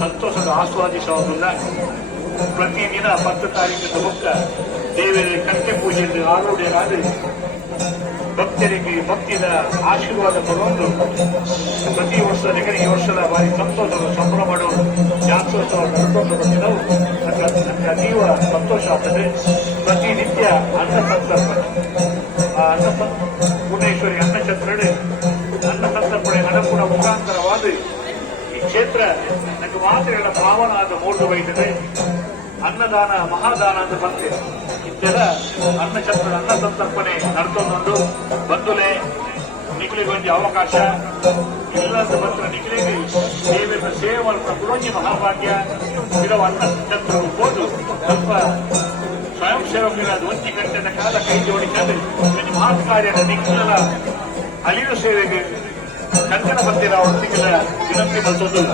ಸಂತೋಷದ ಆಸ್ವಾದಿಸುವುದಿಲ್ಲ. ಪ್ರತಿದಿನ 10 ತಾರೀಕಿನ ಮುಕ್ತ ದೇವರ ಕಟ್ಟೆ ಪೂಜೆಯಲ್ಲಿ ಆರೂಢರಾದ ಭಕ್ತರಿಗೆ ಭಕ್ತಿಯ ಆಶೀರ್ವಾದ ಕೊಡುವುದು ಪ್ರತಿ ವರ್ಷದ ಈ ವರ್ಷದ ಬಾರಿ ಸಂತೋಷದ ಸಂಭ್ರಮ ಮಾಡುವುದು ಜಾತ್ರೋತ್ಸವ ನಡೆದುಕೊಂಡು ನಾವು ನನಗೆ ಅತೀವ ಸಂತೋಷ ಆಗ್ತದೆ. ಪ್ರತಿನಿತ್ಯ ಅನ್ನ ಸಂತರ್ಪಣೆ ಪೂರ್ಣೇಶ್ವರಿ ಅನ್ನಛತ್ರಡೆ ಅನ್ನ ಸಂತರ್ಪಣೆ ಅನುಗುಣ ಮುಖಾಂತರವಾದ ಈ ಕ್ಷೇತ್ರ ನನಗೆ ಮಾತ್ರೆಗಳ ಪಾವನಾದ ಮೋಟು ಬೈದಿದೆ. ಅನ್ನದಾನ ಮಹಾದಾನ ಅಂತ ಬರ್ತೇವೆ. ಇದೆಲ್ಲ ಅನ್ನ ಸಂತರ್ಪಣೆ ನಡೆದುಕೊಂಡು ಬಂದುಲೆ ನಿಖಲಿಗೊಂದು ಅವಕಾಶ ಇಲ್ಲದ ಬಂದ್ರೆ ನಿಖಲಿಗೆ ದೇವರ ಸೇವೆ ಮಾಡ್ತಾ ಕುಡೋಂಜಿ ಮಹಾಭಾಗ್ಯ ಇರೋ ಅನ್ನ ಛತ್ರ ಹೋದು ಸ್ವಲ್ಪ ಸ್ವಯಂ ಸೇವಕರಾದ 1 ಗಂಟೆಯ ಕಾಲ ಕೈ ಜೋಡಿಸಿದ್ರೆ ಮಹತ್ ಕಾರ್ಯದ ನಿಖಿಲ ಅಲಿವು ಸೇವೆಗೆ ಕಂಕಣ ಬರ್ತೀರ ಹೊತ್ತಿಗೆಲ್ಲ ವಿನಂತಿ ಬಳಸೋದಿಲ್ಲ.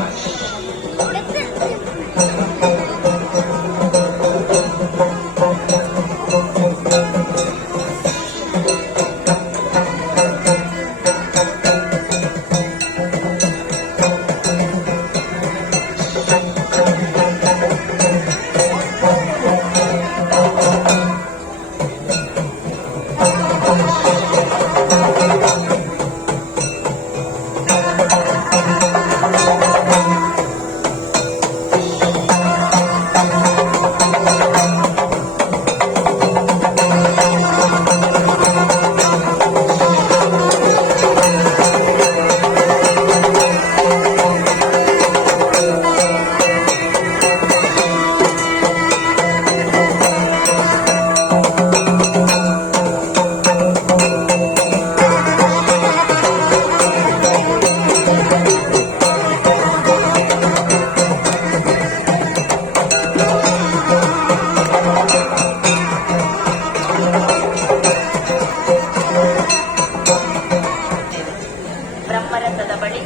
ಬ್ರಹ್ಮರಥದ ಬಳಿ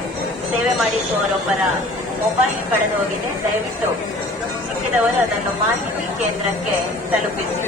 ಸೇವೆ ಮಾಡಿಸುವವರೊಬ್ಬರ ಮೊಬೈಲ್ ಕಳೆದು ಹೋಗಿದೆ. ದಯವಿಟ್ಟು ಸಿಕ್ಕಿದವರು ಅದನ್ನು ಮಾಹಿತಿ ಕೇಂದ್ರಕ್ಕೆ ತಲುಪಿಸಿ.